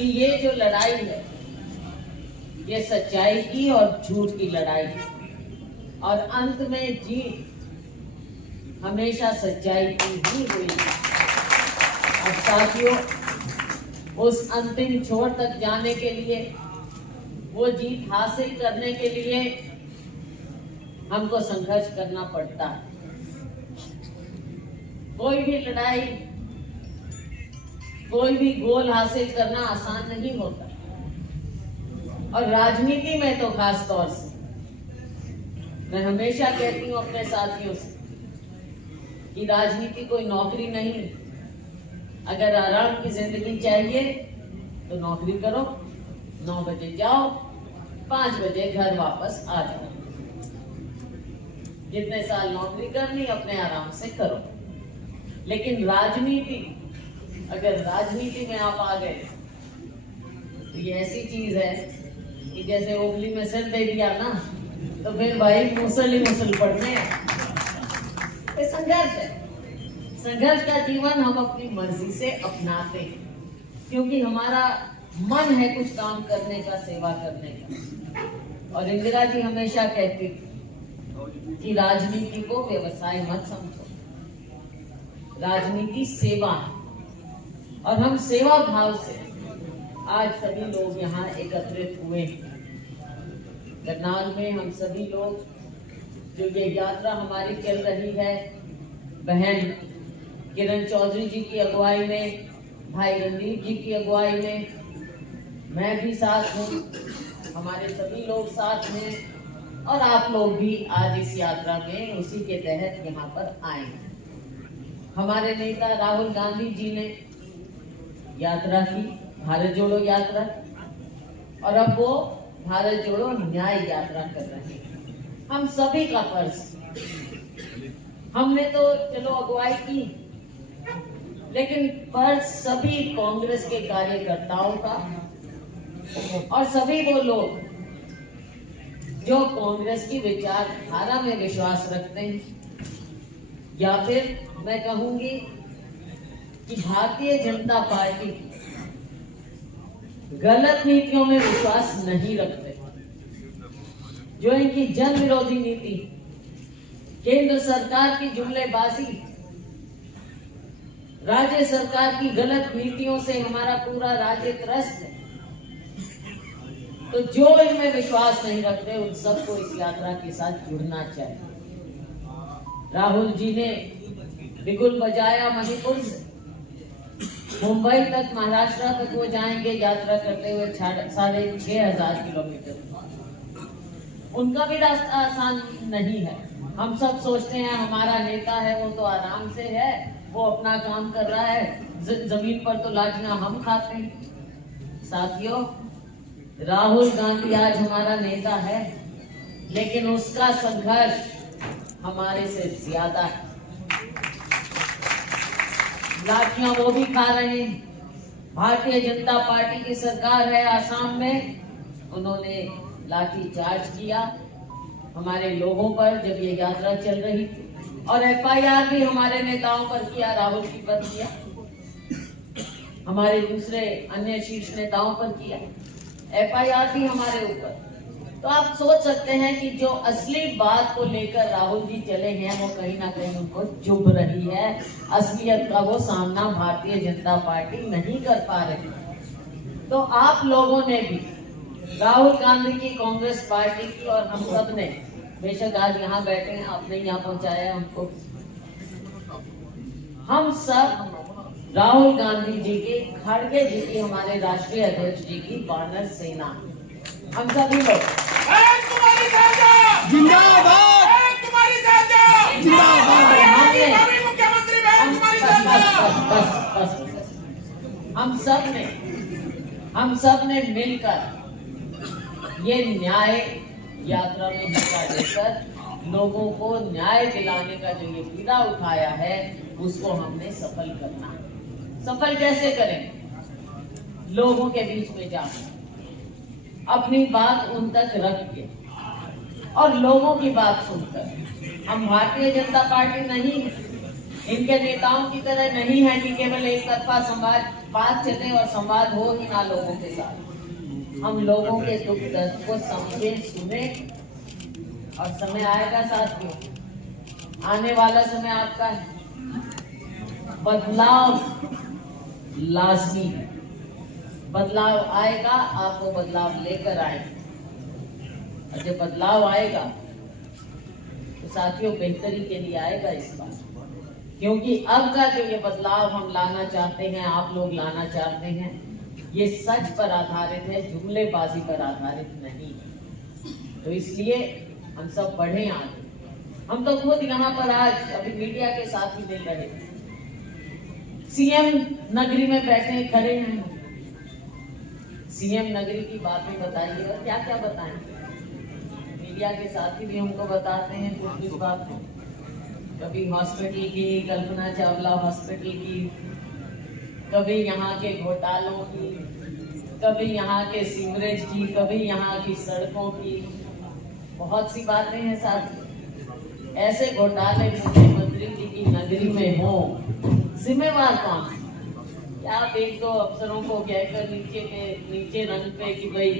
कि ये जो लड़ाई है ये सच्चाई की और झूठ की लड़ाई है, और अंत में जीत हमेशा सच्चाई की ही हुई। अब साथियों, उस अंतिम छोर तक जाने के लिए, वो जीत हासिल करने के लिए हमको संघर्ष करना पड़ता है। कोई भी लड़ाई, कोई भी गोल हासिल करना आसान नहीं होता, और राजनीति में तो खास तौर से मैं हमेशा कहती हूँ अपने साथियों से कि राजनीति कोई नौकरी नहीं। अगर आराम की जिंदगी चाहिए तो नौकरी करो, 9 बजे जाओ, 5 बजे घर वापस आ जाओ। जितने साल नौकरी करनी अपने आराम से करो। लेकिन राजनीति, अगर राजनीति में आप आ गए तो ये ऐसी चीज है कि जैसे उंगली में सिर दे दिया ना तो फिर भाई मुसल ही मुसल पड़ने। ये संघर्ष है। संघर्ष का जीवन हम अपनी मर्जी से अपनाते हैं, क्योंकि हमारा मन है कुछ काम करने का, सेवा करने का। और इंदिरा जी हमेशा कहती थी कि राजनीति को व्यवसाय मत समझो, राजनीति सेवा है। और हम सेवा भाव से आज सभी लोग यहाँ एकत्रित हुए हैं। करनाल में हम सभी लोग, जो ये यात्रा हमारी चल रही है, बहन किरण चौधरी जी की अगुवाई में, भाई रणदीप जी की अगुवाई में, मैं भी साथ हूँ, हमारे सभी लोग साथ हैं, और आप लोग भी आज इस यात्रा में उसी के तहत यहाँ पर आए। हमारे नेता राहुल गांधी जी ने यात्रा की, भारत जोड़ो यात्रा, और अब वो भारत जोड़ो न्याय यात्रा कर रहे हैं। हम सभी का फर्ज, हमने तो चलो अगुवाई की, लेकिन फर्ज सभी कांग्रेस के कार्यकर्ताओं का, और सभी वो लोग जो कांग्रेस की विचारधारा में विश्वास रखते हैं, या फिर मैं कहूंगी कि भारतीय जनता पार्टी गलत नीतियों में विश्वास नहीं रखते। जो इनकी जन विरोधी नीति, केंद्र सरकार की जुमलेबाजी, राज्य सरकार की गलत नीतियों से हमारा पूरा राज्य त्रस्त है, तो जो इनमें विश्वास नहीं रखते उन सबको इस यात्रा के साथ जुड़ना चाहिए। राहुल जी ने बिगुल बजाया मणिपुर से मुंबई तक, महाराष्ट्र तक वो जाएंगे यात्रा करते हुए 6,500 किलोमीटर। उनका भी रास्ता आसान नहीं है। हम सब सोचते हैं हमारा नेता है वो तो आराम से है, वो अपना काम कर रहा है, जमीन पर तो लाठियां हम खाते हैं। साथियों, राहुल गांधी आज हमारा नेता है, लेकिन उसका संघर्ष हमारे से ज्यादा है। लाठियां वो भी खा रहे हैं। भारतीय जनता पार्टी की सरकार है आसाम में, उन्होंने लाठी चार्ज किया हमारे लोगों पर जब ये यात्रा चल रही थी, और FIR भी हमारे नेताओं पर किया, राहुल जी पर किया, हमारे दूसरे अन्य शीर्ष नेताओं पर किया, FIR भी हमारे ऊपर। तो आप सोच सकते हैं कि जो असली बात को लेकर राहुल जी चले हैं वो कहीं ना कहीं उनको चुभ रही है। असलियत का वो सामना भारतीय जनता पार्टी नहीं कर पा रही। तो आप लोगों ने भी, राहुल गांधी की कांग्रेस पार्टी की और हम सब ने, बेशक आज यहाँ बैठे हैं, आपने यहाँ पहुंचाया हमको, हम सब राहुल गांधी जी की, खड़गे जी की, हमारे राष्ट्रीय अध्यक्ष जी की वानर सेना, हम सभी लोग जिंदाबाद, तुम्हारी जिंदाबाद, मुख्यमंत्री हम सब ने मिलकर ये न्याय यात्रा में हिस्सा लेकर लोगों को न्याय दिलाने का जो ये बीड़ा उठाया है उसको हमने सफल करना है। सफल कैसे करें? लोगों के बीच में जाकर अपनी बात उन तक रख के और लोगों की बात सुनकर। हम भारतीय जनता पार्टी नहीं है, इनके नेताओं की तरह नहीं है कि केवल एक तरफा बात चले और संवाद हो ही ना लोगों के साथ। हम लोगों के दुख दर्द को समझे, सुने, और समय आएगा साथियों, आने वाला समय आपका है। बदलाव लाजमी है, बदलाव आएगा, आपको बदलाव लेकर आएगा। और जब बदलाव आएगा तो साथियों बेहतरी के लिए आएगा इस बार, क्योंकि अब का जो ये बदलाव हम लाना चाहते हैं, आप लोग लाना चाहते हैं, ये सच पर आधारित है, जुमलेबाजी पर आधारित नहीं है। तो इसलिए हम सब बढ़े आगे। हम तो खुद यहाँ पर आज अभी मीडिया के साथ ही मिल रहे थे, सीएम नगरी में बैठे खड़े हैं, सीएम नगरी की बातें बताइए और क्या क्या बताएंगे। मीडिया के साथी भी हमको बताते हैं कुछ बातें, कभी हॉस्पिटल की, कल्पना चावला हॉस्पिटल की, कभी यहाँ के घोटालों की, कभी यहाँ के सीवरेज की, कभी यहाँ की सड़कों की, बहुत सी बातें हैं साथ। ऐसे घोटाले मुख्यमंत्री जी की नगरी में हो, जिम्मेवार कौन है? क्या आप एक दो अफसरों को कहकर नीचे रंग पे कि भाई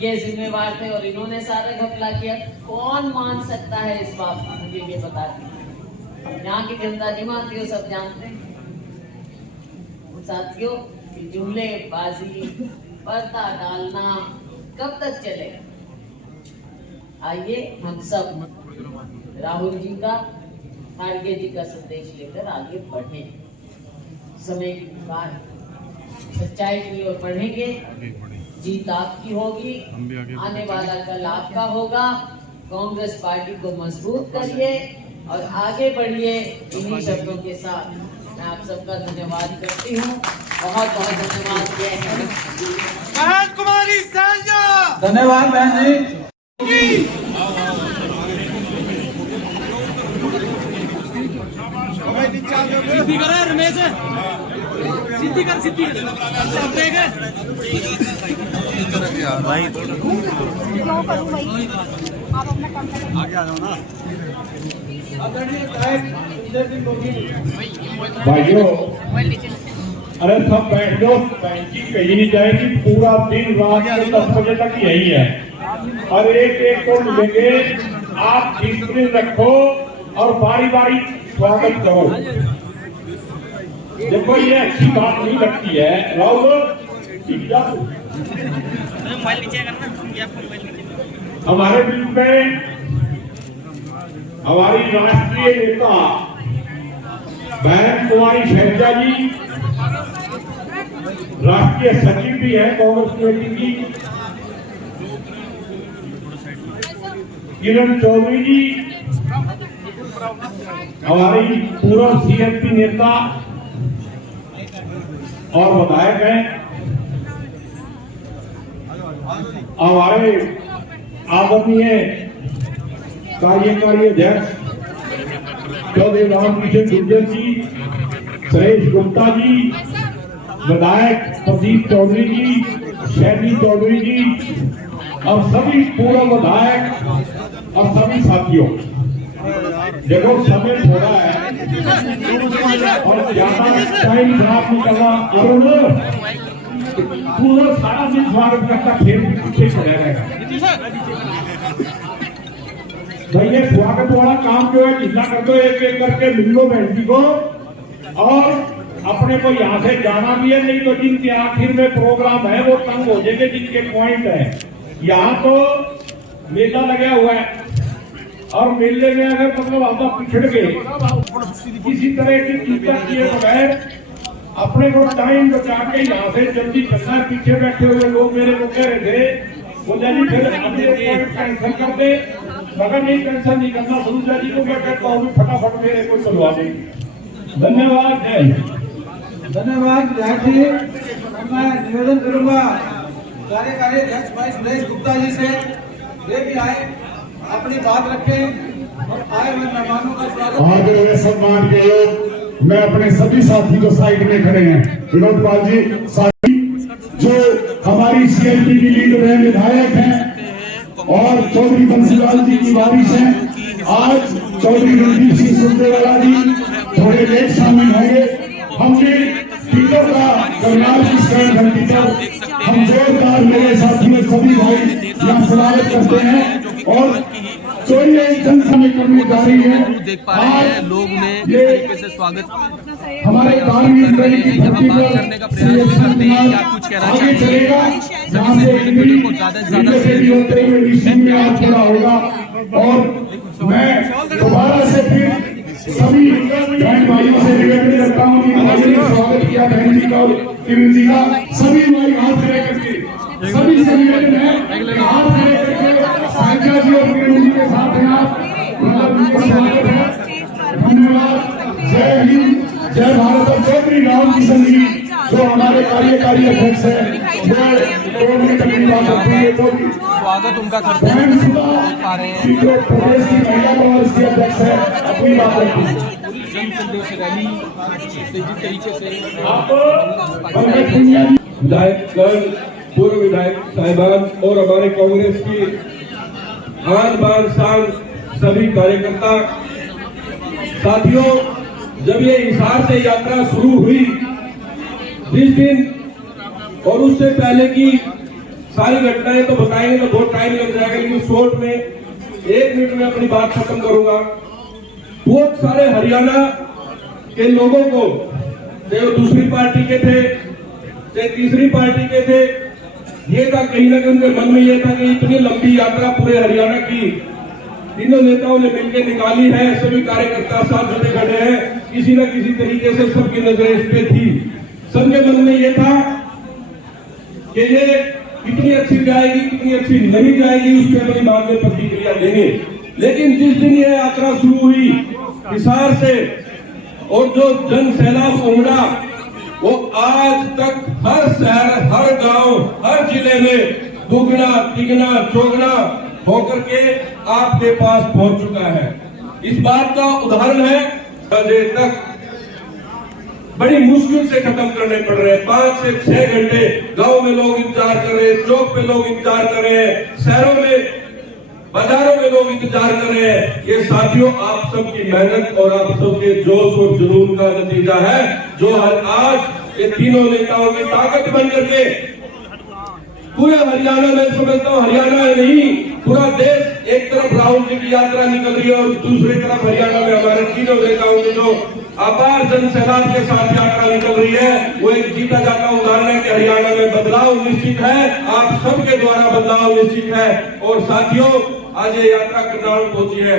ये जिम्मेवार थे और इन्होंने सारा घपला किया, कौन मान सकता है इस बात को? मुझे ये बता दें, यहाँ की जनता नहीं मानती हो, सब जानते हैं साथियों। जुमलेबाजी, पर्दा डालना कब तक चलेगा? आइए हम सब राहुल जी का, खड़गे जी का संदेश लेकर आगे बढ़े। समय की पुकार है, सच्चाई की ओर बढ़ेंगे, जीत आपकी होगी, आने वाला कल आपका होगा। कांग्रेस पार्टी को मजबूत करिए और आगे बढ़िए। इन्हीं शब्दों के साथ मैं आप सबका धन्यवाद करती हूँ। बहुत बहुत धन्यवाद। महंत कुमारी सैलजा, धन्यवाद बहन जी। सिद्धि करा रमेश, सिद्धि कर भाई आप अपना काम करें। आगे आ जाओ ना। भाइयों, अरे सब बैठ जाओ, बैंकिंग कहीं नहीं जाएगी, पूरा दिन रात के 10 बजे तक यही है और एक एक को मिलेंगे। आप डिसिप्लिन रखो और बारी बारी स्वागत करो। देखो ये अच्छी बात नहीं लगती है। राहुल हमारे बीच में हमारी राष्ट्रीय नेता महंत कुमारी सैलजा जी, राष्ट्रीय सचिव भी है कांग्रेस कमेटी की, किरण चौधरी जी हमारी पूर्व सीएमपी नेता और विधायक हैं, हमारे आदरणीय कार्यकारी अध्यक्ष चौधरी रामकिशन गुर्जर जी, सुरेश गुप्ता जी, विधायक प्रदीप चौधरी जी, शैली चौधरी जी और सभी पूर्व विधायक और सभी साथियों। देखो समय थोड़ा है और ज्यादा टाइम खराब नहीं करना। अरुण पूरा सारा दिन स्वागत करता, फिर भी पीछे खड़ा रहेगा। भाई ये स्वागत वाला काम जो है जितना कर दो, एक एक करके मिल लो बहन जी को, और अपने को यहाँ से जाना भी है, नहीं तो जिनके आखिर में प्रोग्राम है वो तंग हो जाएंगे, जिनके पॉइंट है। यहाँ तो मेला लगा हुआ है और मेले में अगर मतलब आप पिछड़ गए, किसी तरह की चिंता किए बगैर अपने को टाइम बचा के यहाँ से जल्दी चलना। पीछे बैठे हुए लोग मेरे को कह रहे थे वो जल्दी फिर कैंसिल कर दे, मगर नहीं कैंसिल नहीं करना। सुरुजा जी को मैं कहता हूँ फटाफट मेरे को चलवा देंगे। धन्यवाद। धन्यवाद विधायक जी। मैं निवेदन करूंगा कार्यकारी अध्यक्ष भाई सुरेश गुप्ता जी से, वे भी आए, अपनी बात रखें और आए हुए मेहमानों का स्वागत। और सम्मान के लोग, मैं अपने सभी साथी को साइड में खड़े हैं, विनोद पाल जी साथी जो हमारी सीएमपी की लीडर है, विधायक हैं और चौधरी बंसीलाल जी की वारिस हैं। आज चौधरी रणदीप सिंह सुरजेवाला जी थोड़े लेट शामिल होंगे। हमने टीचर का करनाल की स्टैंड है टीचर, हम जोरदार मेरे साथियों सभी भाई यहाँ स्वागत करते हैं। और कोई एक जनसभा करनी जा रही है, देख पा रहे हैं लोग में इस ये तरीके से स्वागत हमारे धार्मिक कर रहे हैं, यहाँ बात करने का प्रयास भी करते हैं, क्या कुछ कहना आगे चाहेंगे चलेगा। सभी से वीडियो को ज्यादा से ज्यादा थोड़ा होगा। और मैं दोबारा से फिर सभी बहन भाइयों से निवेदन करता हूँ कि हमारे स्वागत किया बहन जी का और किरण जी का, सभी भाई हाथ खड़े करके, सभी से निवेदन है कि हाथ खड़े करके साइकिल जी और किरण जी के साथ हैं आप, स्वागत है। धन्यवाद। जय हिंद, जय भारत। और चौधरी राम किशन जी जो हमारे कार्यकारी अध्यक्ष है, स्वागत उनका करते हैं, देख पा रहे हैं जो प्रदेश की महिला कांग्रेस की अध्यक्ष है, अपनी बात रखी। जन संदेश रैली जिस तरीके से विधायक गण, पूर्व विधायक साहिबान और हमारे कांग्रेस की आन बान शान सभी कार्यकर्ता साथियों, जब ये हिसार से यात्रा शुरू हुई जिस दिन, और उससे पहले की सारी घटनाएं तो बताएंगे तो बहुत टाइम लग जाएगा, लेकिन शॉर्ट में 1 मिनट में अपनी बात खत्म करूंगा। बहुत सारे हरियाणा के लोगों को, चाहे वो दूसरी पार्टी के थे चाहे तीसरी पार्टी के थे, ये था कहीं ना कहीं उनके मन में ये था कि इतनी लंबी यात्रा पूरे हरियाणा की तीनों नेताओं ने मिलकर निकाली है, सभी कार्यकर्ता साथ जुटे खड़े हैं, किसी न किसी तरीके से सबकी नजरें इस पे थी। सबके मन में ये था कि ये कितनी अच्छी जाएगी कितनी अच्छी नहीं जाएगी, उसके अपनी बाद में प्रतिक्रिया देंगे। लेकिन जिस दिन ये यात्रा शुरू हुई हिसार से और जो जन सैलाब उमड़ा, वो आज तक हर शहर, हर गांव, हर जिले में दुगना तिगना चौगना होकर के आपके पास पहुंच चुका है। इस बात का उदाहरण है बजे तक बड़ी मुश्किल से खत्म करने पड़ रहे हैं। 5 से 6 घंटे गांव में लोग इंतजार कर रहे हैं, चौक पे लोग इंतजार कर रहे हैं, शहरों में बाजारों में लोग इंतजार कर रहे हैं। ये साथियों आप सबकी मेहनत और आप सबके जोश और जुनून का नतीजा है, जो आज ये तीनों नेताओं की ताकत बन करके पूरे हरियाणा में, समझता हूँ हरियाणा में नहीं पूरा देश, एक तरफ राहुल जी की यात्रा निकल रही है और दूसरी तरफ हरियाणा में हमारे तीनों नेताओं की जो अपार जन सैलाब के साथ यात्रा निकल रही है, वो एक जीता जाता उदाहरण है कि हरियाणा में बदलाव निश्चित है, आप सबके द्वारा बदलाव निश्चित है। और साथियों, आज ये यात्रा करनाल पहुंची है,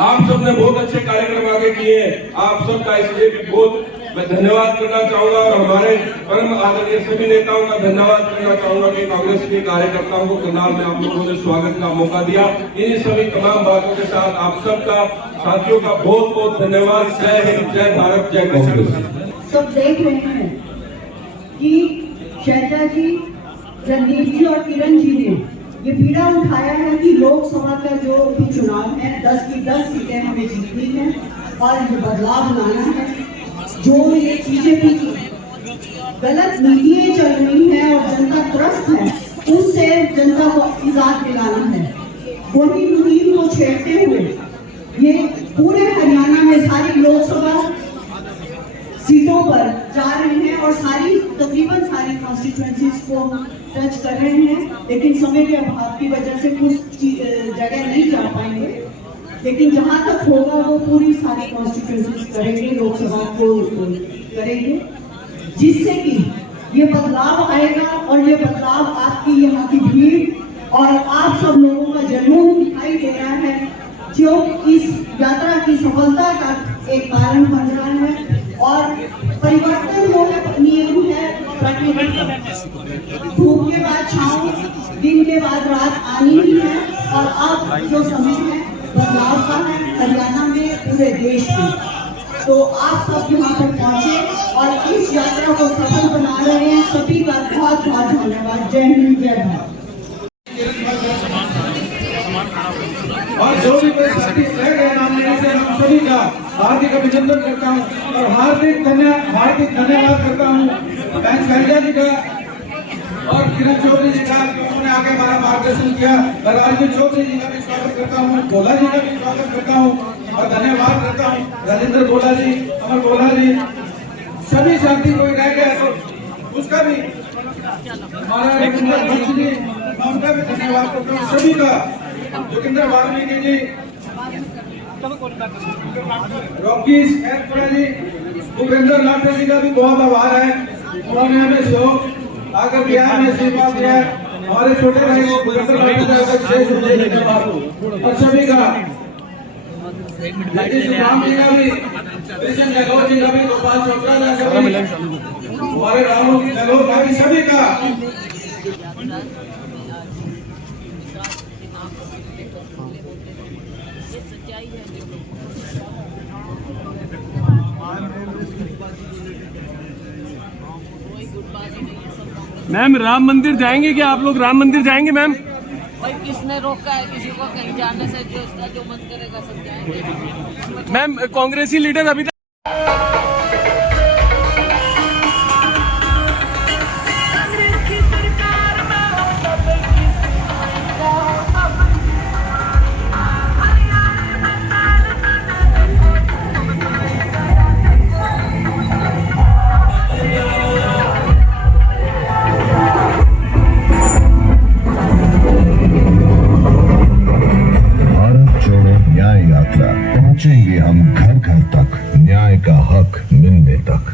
आप सबने बहुत अच्छे कार्यक्रम आगे किए हैं, आप सबका इसलिए भी बहुत मैं धन्यवाद करना चाहूंगा और हमारे परम आदरणीय सभी नेताओं का धन्यवाद करना चाहूंगा कि कांग्रेस के कार्यकर्ताओं को करनाल में आप लोगों ने स्वागत का मौका दिया। इन सभी तमाम बातों के साथ आप सबका साथियों का बहुत बहुत धन्यवाद। जय हिंद, जय भारत, जय कांग्रेस। सब देख रहे हैं कि शैलजा जी, रणदीप जी और किरण जी ने ये पीड़ा उठाया है कि लोकसभा का जो भी चुनाव है 10 की 10 सीटें हमें जीतनी है और ये बदलाव लाना है। जो ये बीजेपी की गलत नीतियां चल रही हैं और जनता त्रस्त है, उससे जनता को निजात दिलाना है। वही मुहिम को छेड़ते हुए ये पूरे हरियाणा में सारी लोकसभा सीटों पर जा रहे हैं और तकरीबन सारी कॉन्स्टिट्यूएंसीज को टच कर रहे हैं, लेकिन समय के अभाव की वजह से कुछ जगह नहीं जा पाएंगे। लेकिन जहां तक होगा वो पूरी सारी कॉन्स्टिट्यूएंसीज करेंगे, लोकसभा को करेंगे, जिससे कि ये बदलाव आएगा। और ये बदलाव आपकी यहाँ की भीड़ और आप सब लोगों का जुनून दिखाई दे रहा है, जो इस यात्रा की सफलता का एक कारण बन रहा है। और परिवर्तन जो है नियम है प्रकृति का, धूप के बाद छांव, दिन के बाद रात आनी ही है। और अब जो समय है बदलाव का है हरियाणा में, पूरे देश में। तो आप सब यहाँ पर पहुंचे और इस यात्रा को सफल बना रहे हैं, सभी का बहुत बहुत धन्यवाद। जय हिंद, जय भारत। और जो भी मेरे साथी रह गए नाम लेने से, हम सभी का हार्दिक अभिनंदन करता हूँ और हार्दिक धन्यवाद करता हूँ बहन शैलजा जी का और किरण चौधरी जी का, उन्होंने आगे हमारा मार्गदर्शन किया। राजवीर चौधरी जी का भी स्वागत करता हूँ, भोला जी का भी स्वागत करता हूँ और धन्यवाद करता हूँ राजेंद्र भोला जी, अमर भोला जी, सभी साथी कोई रह गया तो उसका भी हमारा भट्ट जी, मैं उनका भी धन्यवाद करता हूँ सभी का। जोगिंदर वाल्मीकि जी, रॉकी सैदपुरा जी, भूपेंद्र लाठे जी का भी बहुत आभार है। उन्होंने हमें सहयोग आकर दिया है, हमें आशीर्वाद दिया है। हमारे छोटे भाई को भूपेंद्र लाठे का विशेष धन्यवाद और सभी का, राम जी का भी, कृष्ण गहलोत जी का भी, गोपाल चोपड़ा जी का भी, हमारे राहुल गहलोत भाई सभी का। मैम राम मंदिर जाएंगे क्या आप लोग? राम मंदिर जाएंगे मैम? भाई किसने रोका है किसी को कहीं जाने से? जो इसका जो मन करेगा सब जाएंगे। मैम कांग्रेसी लीडर अभी तक न्याय यात्रा, पहुंचेंगे हम घर घर तक, न्याय का हक मिलने तक।